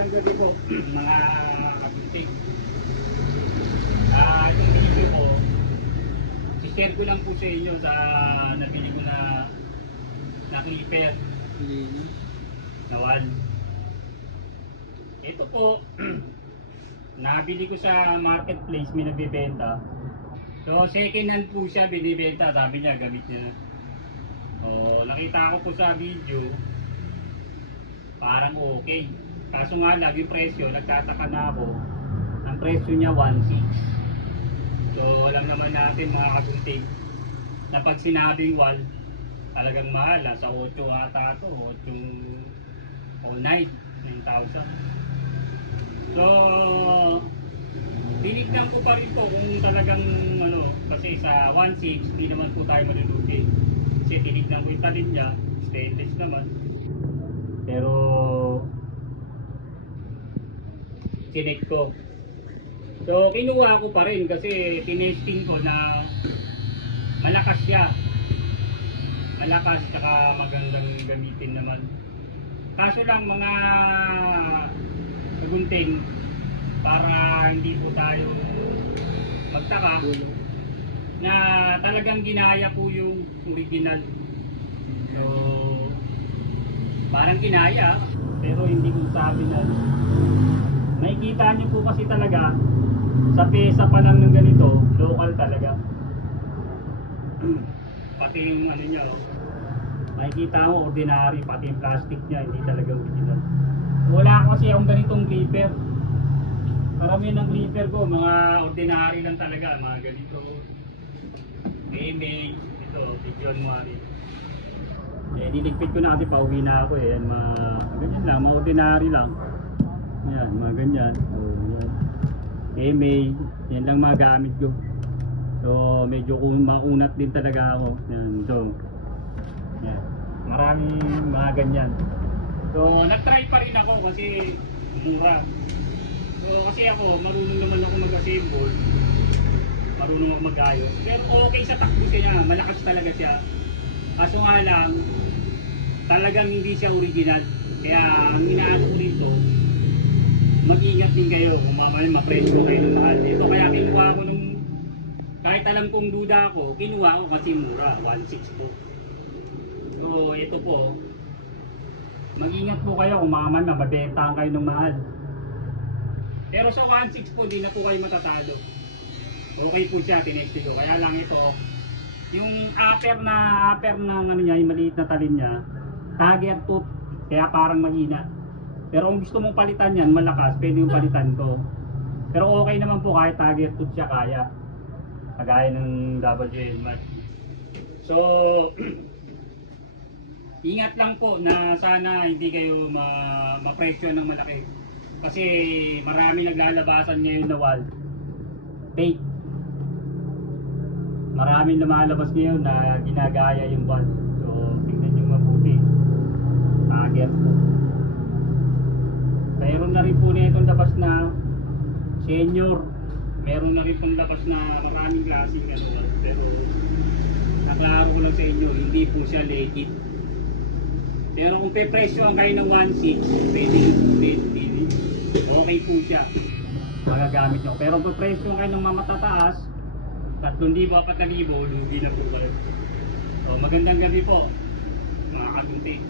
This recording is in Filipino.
Magandang gabi po mga kabuntik. Itong video ko, i-share ko lang po sa inyo sa nabili ko na clipper na wall. Ito po, nabili ko sa marketplace, may nagbebenta. So second hand po siya binibenta, sabi niya gamit niya na. So nakita ko po sa video, parang okay. Kaso nga lang yung presyo, nagtataka na ako. Ang presyo niya 1.6. So alam naman natin mga kabuntig na pag sinabing wall, talagang mahal. Sa 8 ata ito, 8 o 9,000. So tinignan ko pa rin po kung talagang ano, kasi sa 1.6 hindi naman po tayo malulugi. Kasi tinignan ko yung talim niya, stainless naman. Pero sinek ko. So kinuha ko pa rin kasi tinesting ko na malakas siya. Malakas tsaka magandang gamitin naman. Kaso lang mga gunting para hindi po tayo magtaka na talagang ginaya po yung original. So parang ginaya pero hindi ko sabi na nakikita niyo po kasi talaga sa pesa pa lang ng ganito, local talaga. Pati yung ano niya, makikita mo ordinary, pati yung plastic niya hindi talaga original. Wala kasi akong ganitong clipper. Marami ng clipper ko, mga ordinary lang talaga, mga ganito. Image, ito, January. Niligpit ko na kasi pauwi na ako eh. Yan, mga ganyan lang, mga ordinary lang. Yan, mga ganyan. So, yan. Image, yan lang mga gamit ko. So, medyo maunat din talaga ako. Yan, so. Yan. Maraming mga ganyan. So, nag-try pa rin ako kasi mura. So, kasi ako, marunong naman ako mag-assemble. Marunong ako mag-ayos. Pero okay sa takbo siya, malakas talaga siya. Kaso nga lang, talagang hindi siya original. Kaya ang inaano ko dito, mag-ingat din kayo kung mamaya mapresyo kayo ng mahal. Ito kaya kinuha ko nung, kahit alam kong duda ako, kinuha ko kasi mura, 1.6 po. So ito po, mag-ingat po kayo kung mamaya mabebentahan kayo ng mahal. Pero sa 1.6 po, di na po kayo matatalo. Okay po siya, tinesti ko. Kaya lang ito, yung upper ng ano niya, yung maliit na talim niya, tagger tooth, kaya parang mahina. Pero kung gusto mong palitan yan, malakas, pwede yung palitan ko. Pero okay naman po kahit tagger tooth siya kaya. Kagaya ng double helmet. So, ingat lang po na sana hindi kayo ma-pressure ng malaki. Kasi marami naglalabasan ngayon na wall. Fake. Maraming lumalabas ngayon na ginagaya yung wall. So, tingnan nyo mabuti. Tagger po. Mayroon na rin po na itong labas na senior. Meron na rin pong labas na maraming klaseng ano. Pero naklaro ko lang sa inyo, hindi po siya legit. Pero kung pe-presyo ang kayo ng 1.6, pwede okay po siya. Magagamit nyo. Pero kung pe-presyo ang kayo ng matataas, 3,000, 4,000, lugi na po kayo. So magandang gabi po mga kabuntik.